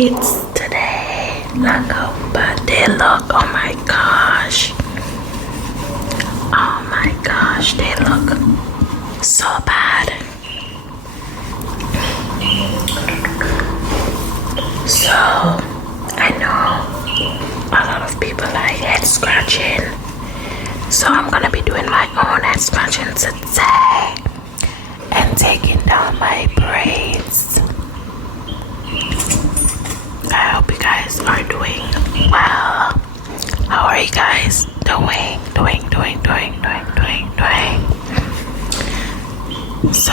braids today. Look how bad they look. Oh my gosh. Oh my gosh, they look so bad. So I know a lot of people like head scratching, so I'm gonna be doing my own head scratching today and taking down my braids. I hope you guys are doing well. How are you guys doing? So,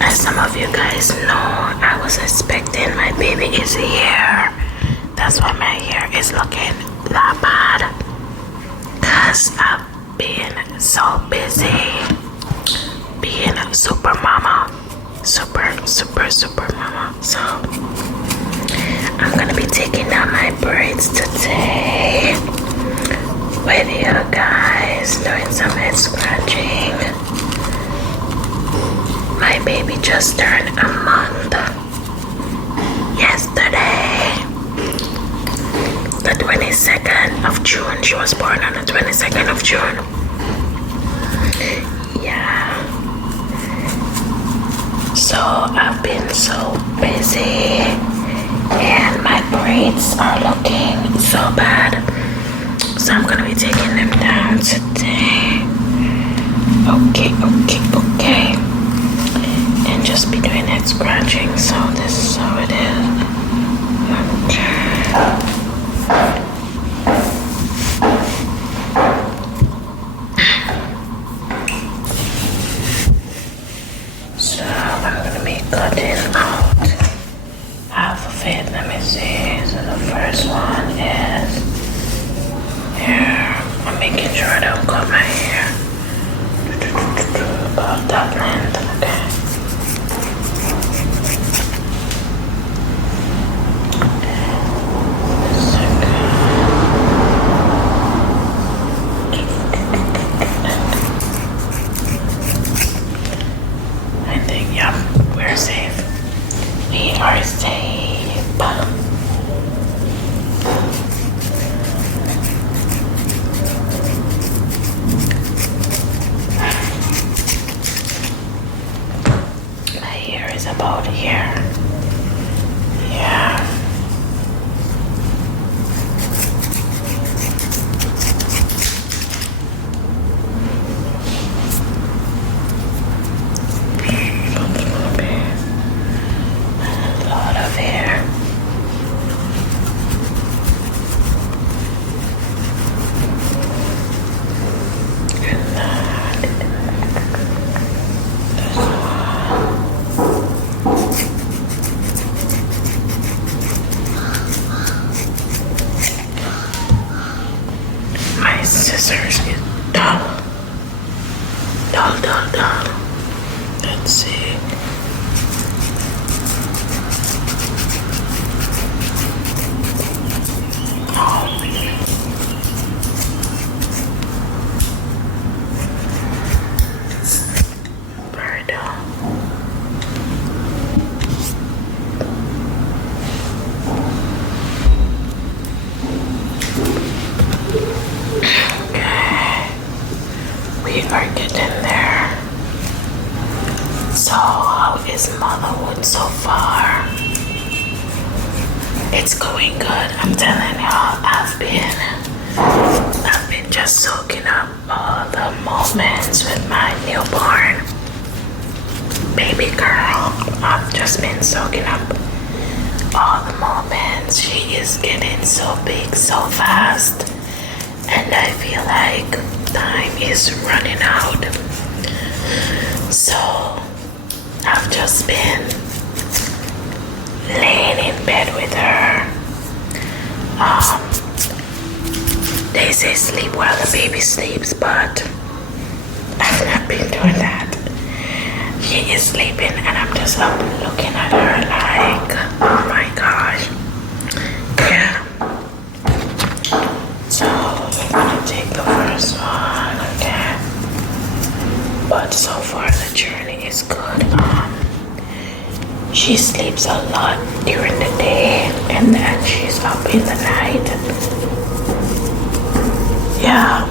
as some of you guys know, I was expecting my baby is here. That's why my hair is looking that bad, because I've been so busy being a super mama. Super mama. So I'm gonna be taking down my braids today with you guys, doing some head scratching. My baby just turned a month yesterday, the 22nd of June. She was born on the 22nd of June. Yeah. So I've been so busy and my braids are looking so bad. So I'm gonna be taking them down today. Okay. And just be doing head scratching. So this is how it is. Okay. So I'm gonna be cutting out half of it. Let me see. So the first one is here. I'm making sure I don't cut my hair about that length. Okay. I think, yeah, we're safe. We are safe. My hair is about here. Yeah. Scissors is dull. Let's see. Oh, very dull. We are getting there. So how is motherhood so far? It's going good. I'm telling y'all, I've been just soaking up all the moments with my newborn baby girl. I've just been soaking up all the moments. She is getting so big so fast, and I feel like time is running out. So I've just been laying in bed with her. They say sleep while the baby sleeps, but I've not been doing that. She is sleeping and I'm just up looking at her like, oh my gosh. Yeah. So we're gonna take the first one, okay? But so far the journey is good. She sleeps a lot during the day and then she's up in the night. Yeah.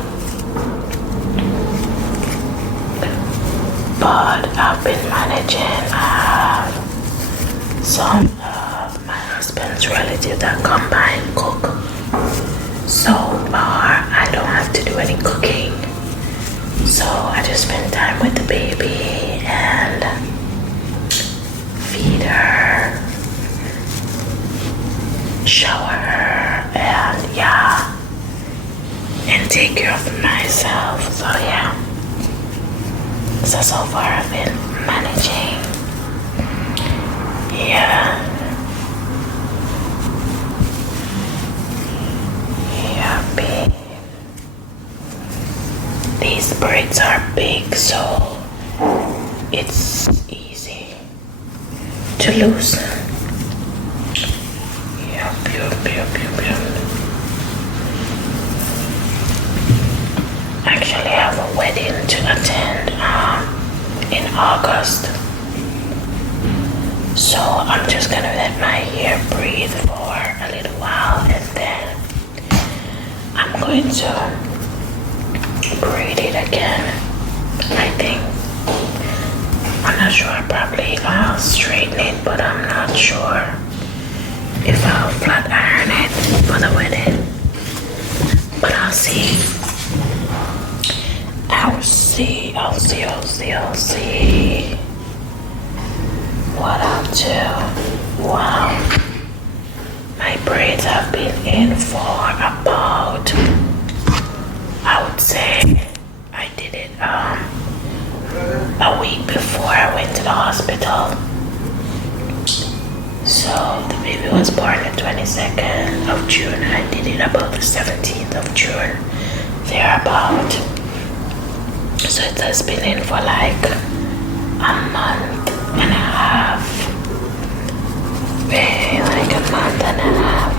But I've been managing. I have some of my husband's relatives that come by and cook. So far, I don't have to do any cooking. So I just spend time with the baby and feed her, shower her, and yeah, and take care of myself. So yeah, so far I've been managing. Yeah, babe. These braids are big, so it's easy to lose. Yup. Actually, I have a wedding to attend in August, so I'm just gonna let my hair breathe for a little while, and then I'm going to braid it again. I think. I'm not sure. Probably I'll straighten it, but I'm not sure if I'll flat iron it for the wedding. But I'll see. I'll see what I'll do. Wow. My braids have been in for about, I would say, I did it a week before I went to the hospital. So the baby was born the 22nd of June. I did it about the 17th of June, thereabout. So it has been in for like a month and a half. Like a month and a half.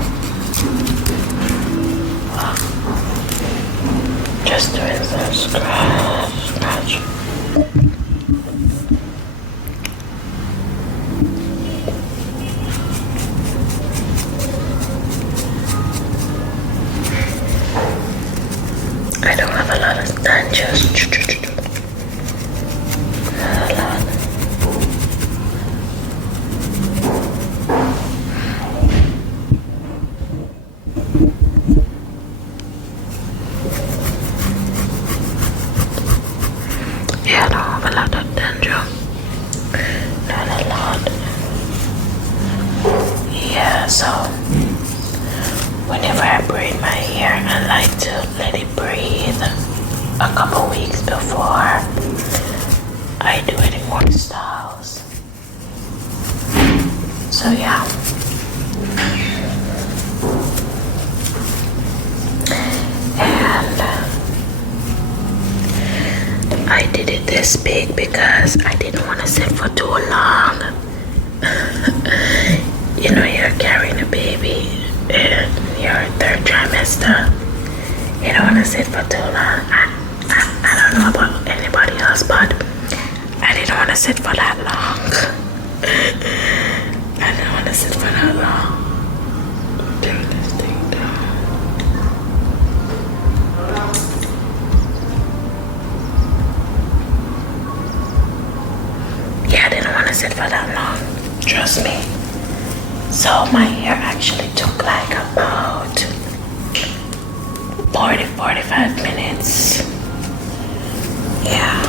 Just doing some scratch. I don't have a lot of time, just not a lot. Yeah, I don't have a lot of dandruff. Not a lot. Yeah, so whenever I braid my hair, I like to let it breathe a couple weeks before I do any more styles. So yeah. And I did it this big because I didn't want to sit for too long. You know, you're carrying a baby in your third trimester. You don't want to sit for too long. I don't know about anybody else, but I didn't want to sit for that long. I didn't want to sit for that long. Turn this thing down. Yeah, I didn't want to sit for that long. Trust me. So my hair actually took like about 40-45 minutes. Yeah.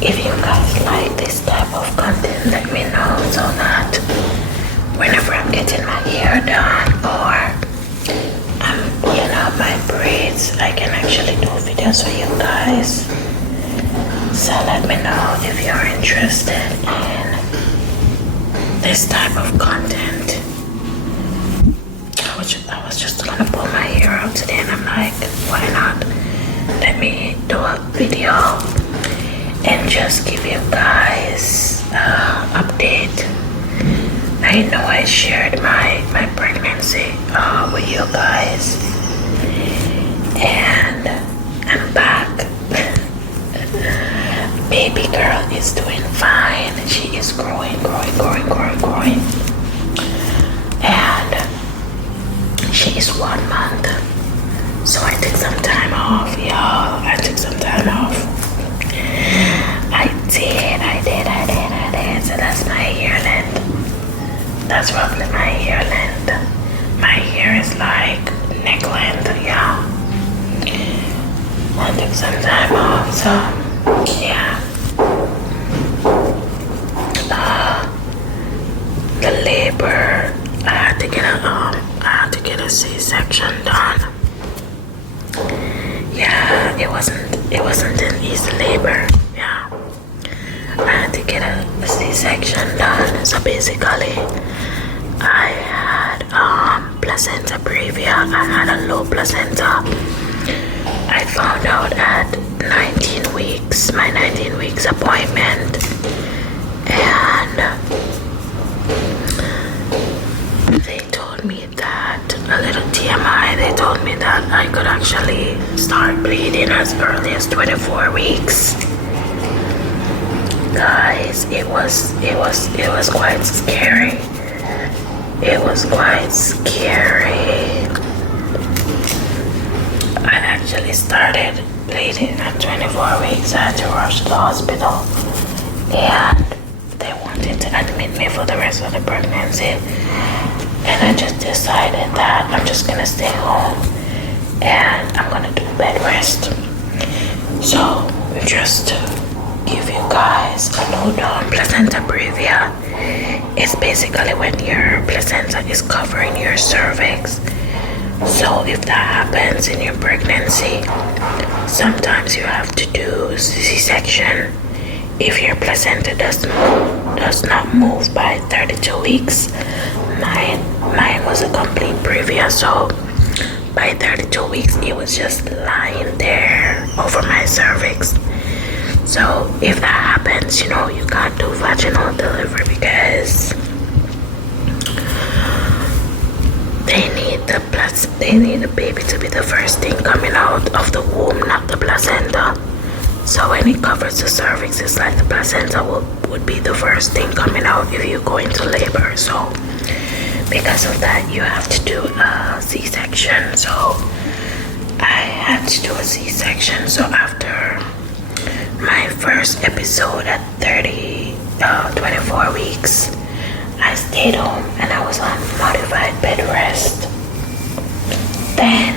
If you guys like this type of content, let me know so that whenever I'm getting my hair done or I'm pulling out my braids, I can actually do videos for you guys. So let me know if you're interested in this type of content. I was just gonna pull my hair out today and I'm like, why not? Let me do a video and just give you guys update. I know I shared my pregnancy with you guys is doing fine. She is growing. And she is 1 month. So I took some time off, y'all. I took some time off. I did. So that's my hair length. That's roughly my hair length. My hair is like neck length, yeah. I took some time off, so yeah. The labor, I had to get a C-section done. Yeah, it wasn't an easy labor. Yeah, I had to get a C-section done. So basically, I had placenta previa. I had a low placenta. I found out at 19 weeks, my 19 weeks appointment, and they told me that, a little TMI, they told me that I could actually start bleeding as early as 24 weeks. Guys, it was quite scary. It was quite scary. I actually started bleeding at 24 weeks. I had to rush to the hospital, and they wanted to admit me for the rest of the pregnancy. And I just decided that I'm just gonna stay home and I'm gonna do bed rest. So just to give you guys a lowdown, placenta previa is basically when your placenta is covering your cervix. So if that happens in your pregnancy, sometimes you have to do C-section if your placenta does not move by 32 weeks. Mine was a complete previa, so by 32 weeks it was just lying there over my cervix. So if that happens, you know, you can't do vaginal delivery because they need the baby to be the first thing coming out of the womb, not the placenta. So when it covers the cervix, it's like the placenta would be the first thing coming out if you go into labor. So because of that, you have to do a C-section. So I had to do a C-section. So after my first episode at 24 weeks, I stayed home and I was on modified bed rest. Then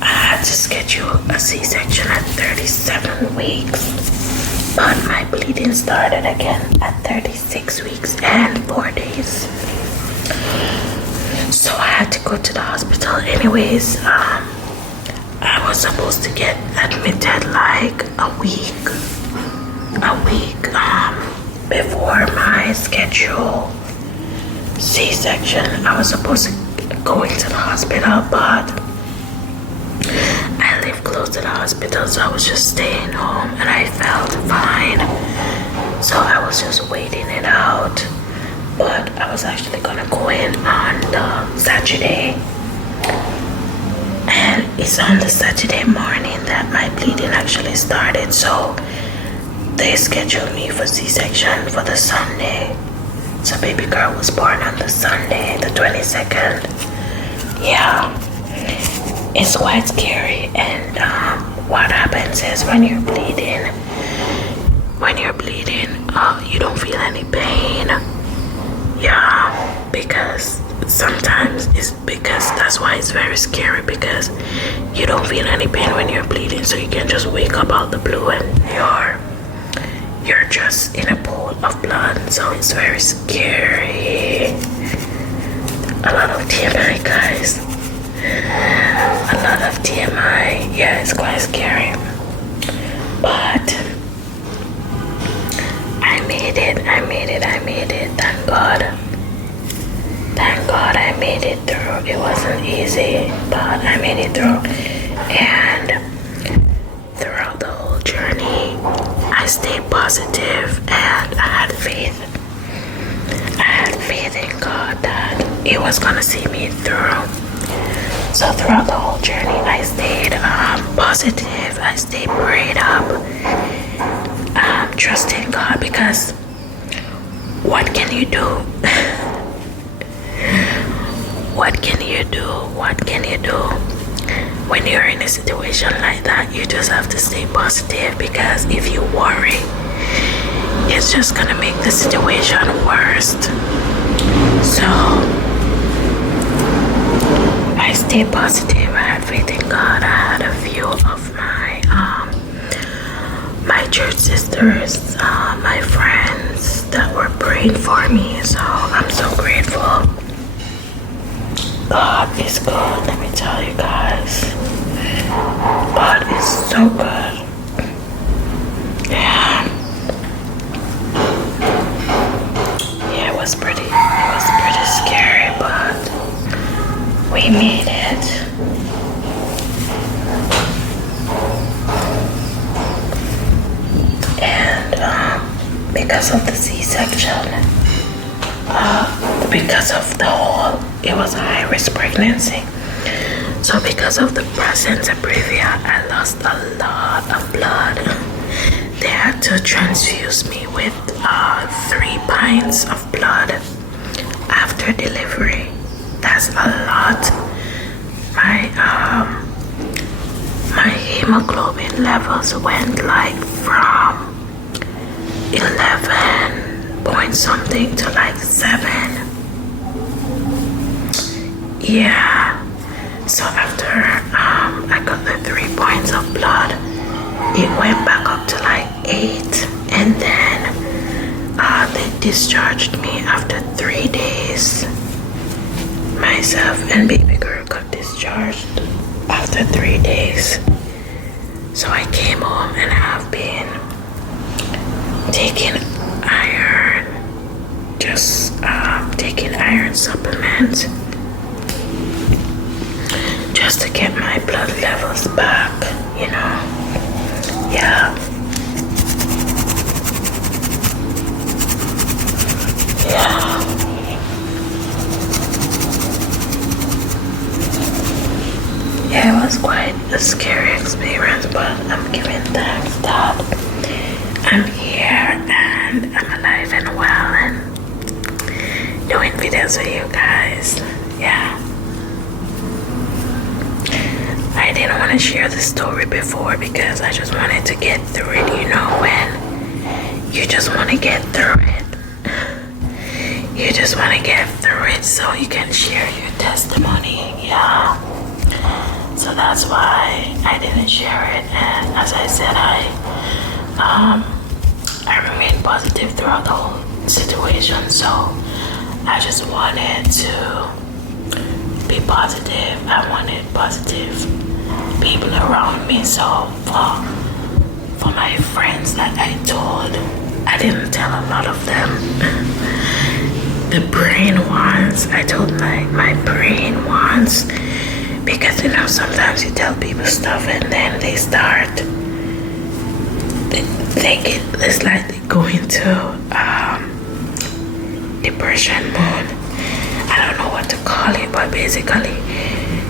I had to schedule a C-section at 37 weeks, but my bleeding started again at 36 weeks and 4 days. So I had to go to the hospital anyways. I was supposed to get admitted like a week before my scheduled C-section. I was supposed to go into the hospital, but I live close to the hospital, so I was just staying home and I felt fine. So I was just waiting it out. But I was actually gonna go in on the Saturday, and it's on the Saturday morning that my bleeding actually started. So they scheduled me for C-section for the Sunday. So baby girl was born on the Sunday, the 22nd. Yeah, it's quite scary. And what happens is when you're bleeding, you don't feel any pain. Yeah, because sometimes that's why it's very scary, because you don't feel any pain when you're bleeding. So you can just wake up out the blue and you're just in a pool of blood. So it's very scary. A lot of TMI, guys. A lot of TMI. Yeah, it's quite scary. But I made it. Thank God I made it through. It wasn't easy, but I made it through. And throughout the whole journey, I stayed positive and I had faith. I had faith in God that He was gonna see me through. So throughout the whole journey, I stayed positive. I stayed prayed up. I'm trusting God because what can you do? What can you do? What can you do? When you're in a situation like that, you just have to stay positive, because if you worry, it's just gonna make the situation worse. So I stay positive. I had faith in God. I had a few of my church sisters, my friends that were praying for me. So I'm so grateful. God is good. Let me tell you guys. God is so good. Yeah. Yeah, it was pretty scary, but we made it. And because of the C-section, because of the whole, it was a high-risk pregnancy. So because of the placenta previa, I lost a lot of blood. They had to transfuse me with 3 pints of blood after delivery. That's a lot. My hemoglobin levels went like from 11 point something to like 7. Yeah. So after I got the 3 points of blood, it went back up to like 8, and then they discharged me after 3 days. Myself and baby girl got discharged after 3 days. So I came home and I've been taking iron, just taking iron supplements, just to get my blood levels back, you know. Yeah. Yeah. Yeah, it was quite a scary experience, but I'm giving thanks that I'm here and I'm alive and well and doing videos with you guys. Yeah. I didn't want to share the story before because I just wanted to get through it, you know, when you just want to get through it. You just want to get through it so you can share your testimony. Yeah. So that's why I didn't share it, and as I said, I remained positive throughout the whole situation. So I just wanted to be positive. I wanted positive people around me. So for my friends that I told, I didn't tell a lot of them. The brain ones, I told my brain ones. Because, you know, sometimes you tell people stuff and then they start thinking, it's like they go into depression mode. I don't know what to call it, but basically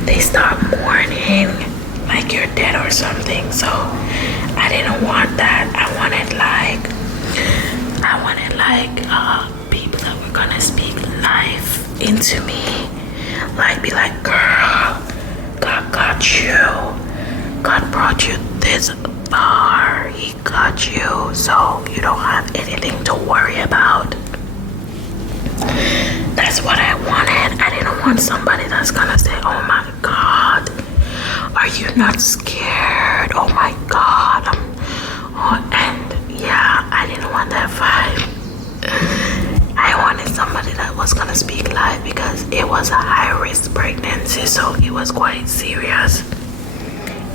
they start mourning like you're dead or something. So I didn't want that. I wanted people that were gonna speak life into me, like be like, girl, God got you. God brought you this far. He got you, so you don't have anything to worry about. That's what I wanted. I didn't want somebody that's gonna say, oh my God, are you not scared? Oh my God. And yeah, I didn't want that vibe. I wanted somebody that was gonna speak live because it was a high-risk pregnancy, so it was quite serious.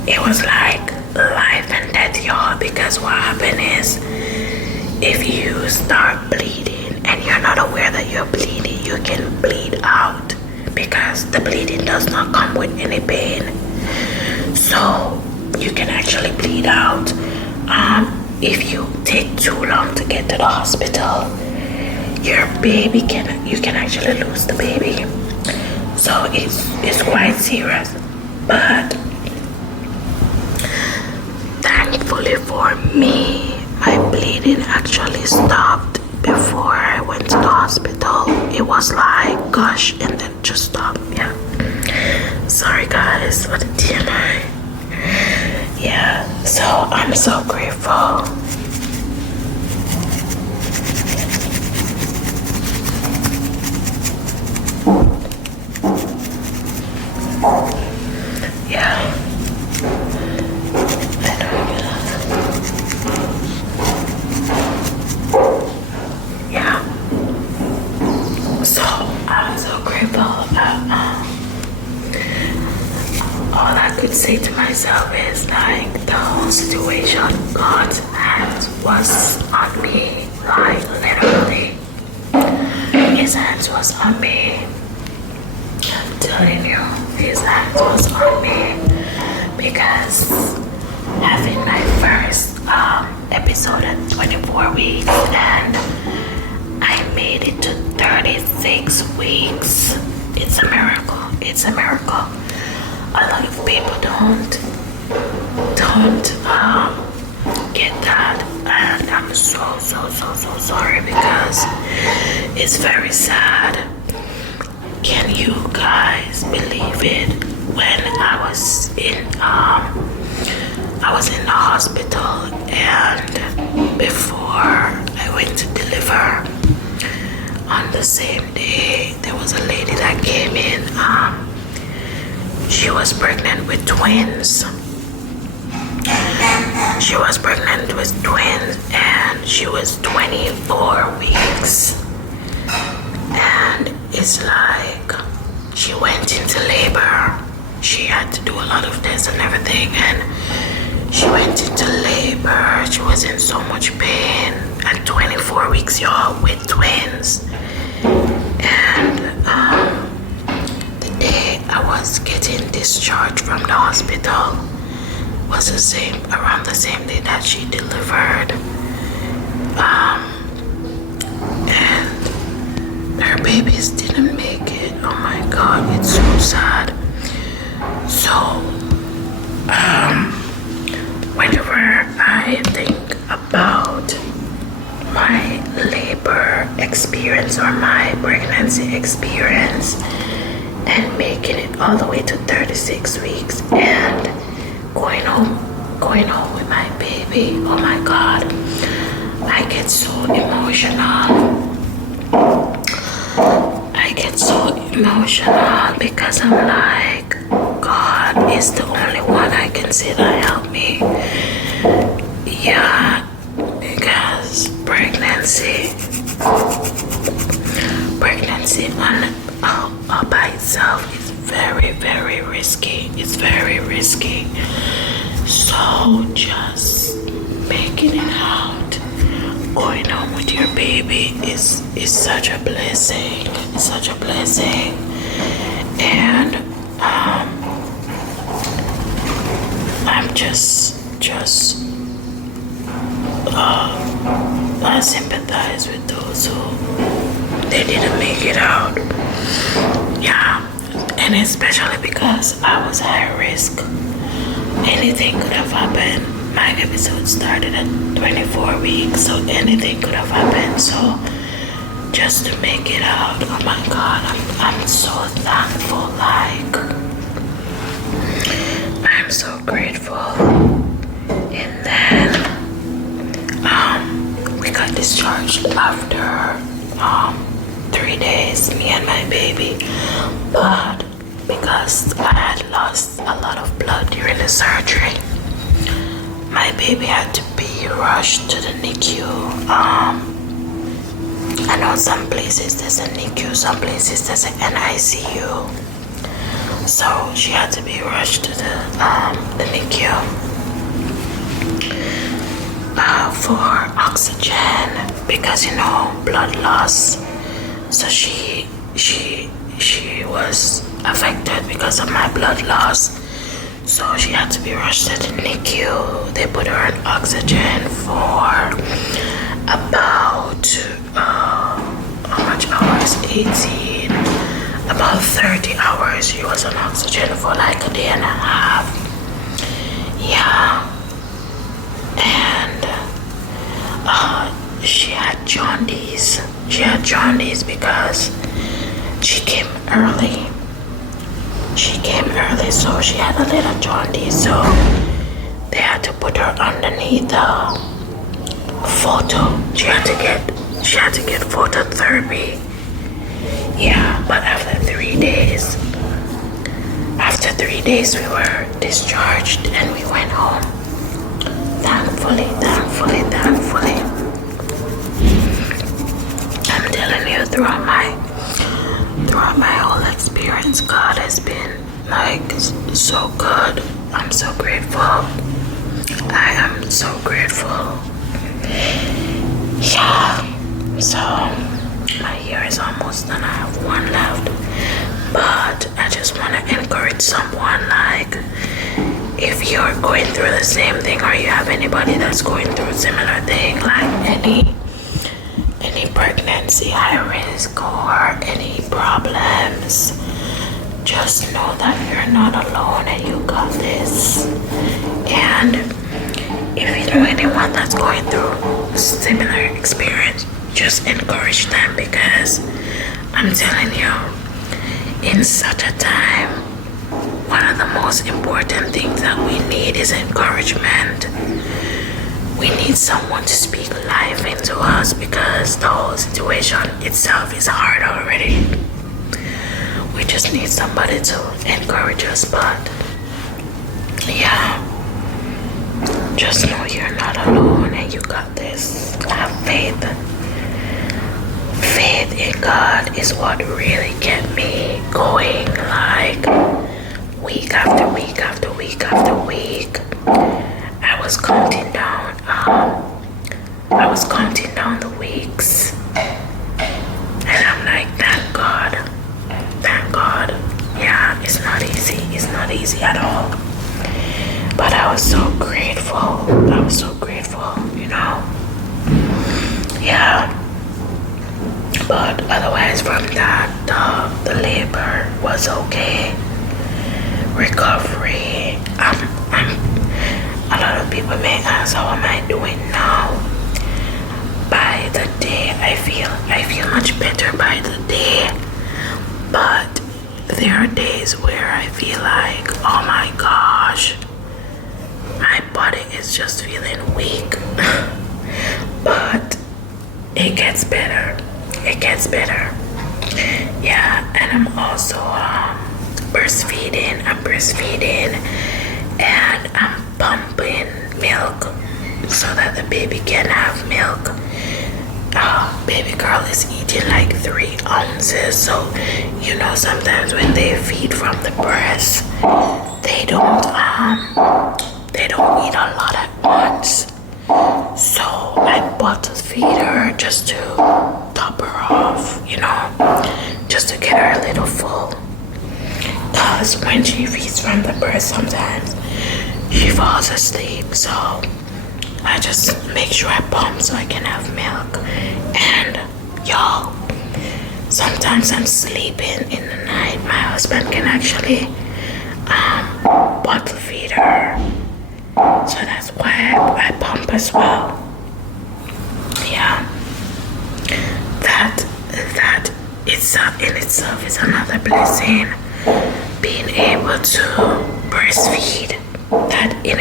It was like life and death, y'all, because what happened is if you start bleeding and you're not aware that you're bleeding, you can bleed out because the bleeding does not come with any pain. So you can actually bleed out. If you take too long to get to the hospital, your baby you can actually lose the baby. So it's quite serious. But thankfully for me, my bleeding actually stopped before I went to the hospital. It was like gosh, and then just stopped. Yeah, sorry guys for the TMI. Yeah, so I'm so grateful. Yeah, I know. Yeah, so I'm so grateful. All I could say to myself is like the whole situation, God's hand was on me, like literally. His hands was on me. I'm telling you, his hands was on me because having my first episode at 24 weeks and I made it to 36 weeks. It's a miracle. It's a miracle. A lot of people don't get that, and I'm so sorry because it's very sad. Can you guys believe it? When I was in the hospital, and before I went to deliver, on the same day there was a lady that came in. She was pregnant with twins. She was pregnant with twins and she was 24 weeks. And it's like she went into labor. She had to do a lot of tests and everything, and she went into labor. She was in so much pain at 24 weeks, y'all, with twins. And the day I was getting discharged from the hospital was around the same day that she delivered. And her babies didn't make it. Oh my God, it's so sad. So, whenever I think about my labor experience or my pregnancy experience and making it all the way to 36 weeks and going home with my baby, oh my God, I get so emotional. I get so emotional because I'm like, God is the only one I can say that helped me. Yeah, because pregnancy all by itself is very risky. It's very risky. So just making it out, going home with your baby is such a blessing. It's such a blessing. And I'm just I sympathize with those who they didn't make it out. Yeah, and especially because I was high risk. Anything could have happened. My episode started at 24 weeks, so anything could have happened. So just to make it out, oh my God, I'm so thankful. Like, I'm so grateful. And then we got discharged after 3 days, me and my baby. But because I had lost a lot of blood during the surgery, my baby had to be rushed to the NICU. I know some places there's a NICU, some places there's an NICU. So she had to be rushed to the NICU for oxygen because blood loss. So she was affected because of my blood loss. So she had to be rushed to the NICU. They put her on oxygen for about how much hours? 18. About 30 hours. She was on oxygen for like a day and a half. Yeah. And she had jaundice. She had jaundice because she came early. She came early, so she had a little jaundice. So they had to put her underneath the photo. She had to get phototherapy. Yeah, but after 3 days, we were discharged and we went home. Thankfully. I'm telling you, throughout my whole experience, God has been like so good. I'm so grateful. I am so grateful. Yeah. So my year is almost done. I have one left. But I just want to encourage someone, like, if you're going through the same thing or you have anybody that's going through a similar thing, like any pregnancy high risk or any problems, just know that you're not alone and you got this. And if you know anyone that's going through a similar experience, just encourage them, because I'm telling you, in such a time, one of the most important things that we need is encouragement. We need someone to speak life into us, because the whole situation itself is hard already. We just need somebody to encourage us. But yeah, just know you're not alone and you got this. Have faith. Faith in God is what really kept me going, like week after week after week after week. I was counting down the weeks, and I'm like, thank God. Yeah, it's not easy at all, but I was so grateful, you know. Yeah. But otherwise, from that, the labor was okay. Recovery. A lot of people may ask, how am I doing now? By the day, I feel much better by the day. But there are days where I feel like, oh my gosh, my body is just feeling weak. But it gets better. Yeah, and I'm also breastfeeding. I'm breastfeeding and I'm pumping milk so that the baby can have milk. Baby girl is eating like 3 ounces, so you know, sometimes when they feed from the breast, they don't eat a lot at once. So I bottle feed her just to top her off, you know, just to get her a little full. Because when she feeds from the breast, sometimes she falls asleep. So I just make sure I pump so I can have milk. And y'all, sometimes I'm sleeping in the night. My husband can actually bottle feed her. So that's why I pump as well. Yeah. That in itself is another blessing. Being able to breastfeed, that in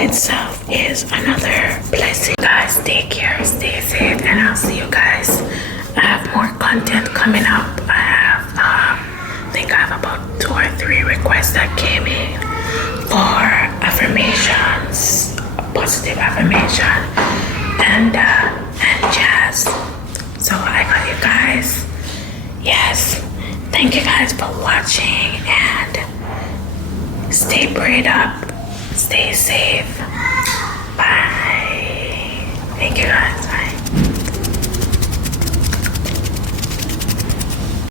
itself is another blessing. Guys, take care, stay safe, and I'll see you guys. I have more content coming up. I think I have about 2 or 3 requests that came in for affirmations, positive affirmation, and jazz. So I got you guys. Yes, thank you guys for watching, and stay prayed up, stay safe. Bye. Thank you guys. Bye.